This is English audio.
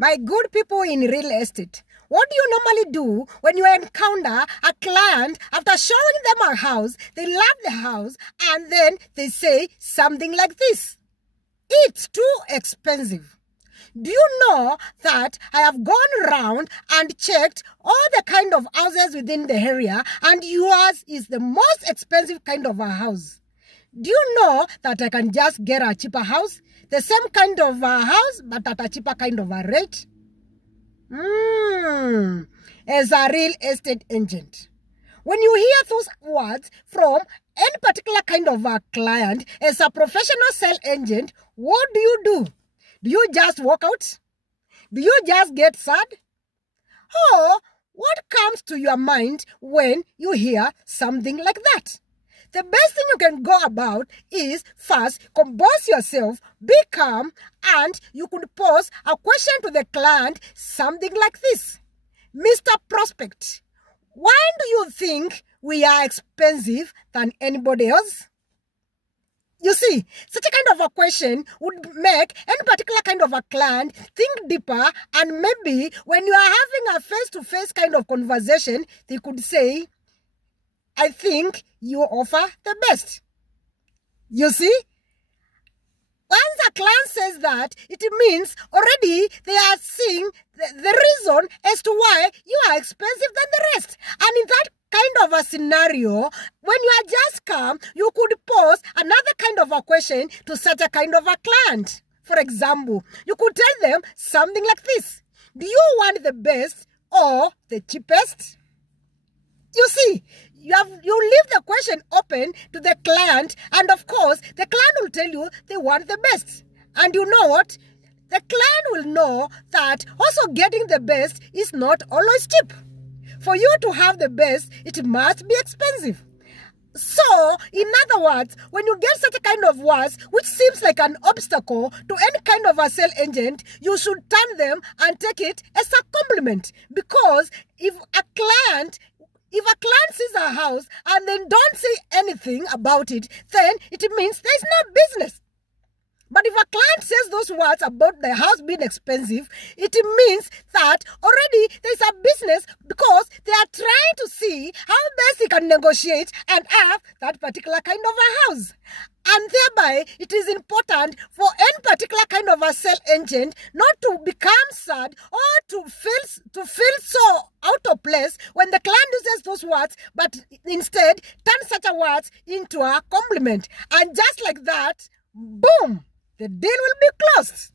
My good people in real estate, what do you normally do when you encounter a client after showing them a house, they love the house, and then they say something like this? It's too expensive. Do you know that I have gone around and checked all the kind of houses within the area, and yours is the most expensive kind of a house? Do you know that I can just get a cheaper house? The same kind of a house, but at a cheaper kind of a rate? As a real estate agent, when you hear those words from any particular kind of a client, as a professional sales agent, what do? Do you just walk out? Do you just get sad? Or what comes to your mind when you hear something like that? The best thing you can go about is first compose yourself, be calm, and you could pose a question to the client, something like this. Mr. Prospect, why do you think we are expensive than anybody else? You see, such a kind of a question would make any particular kind of a client think deeper, and maybe when you are having a face-to-face kind of conversation, they could say, I think you offer the best. You see? Once a client says that, it means already they are seeing the reason as to why you are expensive than the rest. And in that kind of a scenario, when you are just calm, you could pose another kind of a question to such a kind of a client. For example, you could tell them something like this. Do you want the best or the cheapest? You see, you leave the question open to the client, and of course, the client will tell you they want the best. And you know what? The client will know that also getting the best is not always cheap. For you to have the best, it must be expensive. So, in other words, when you get such a kind of words which seems like an obstacle to any kind of a sales agent, you should turn them and take it as a compliment. Because if a client sees a house and then don't say anything about it, then it means there's no business. But if a client says those words about the house being expensive, it means that already there's a business, because they are trying to see how best they can negotiate and have that particular kind of a house. And thereby, it is important for any particular kind of a sales agent not to become sad or to feel so out of place when the client uses those words, but instead turn such a words into a compliment. And just like that, boom, the deal will be closed.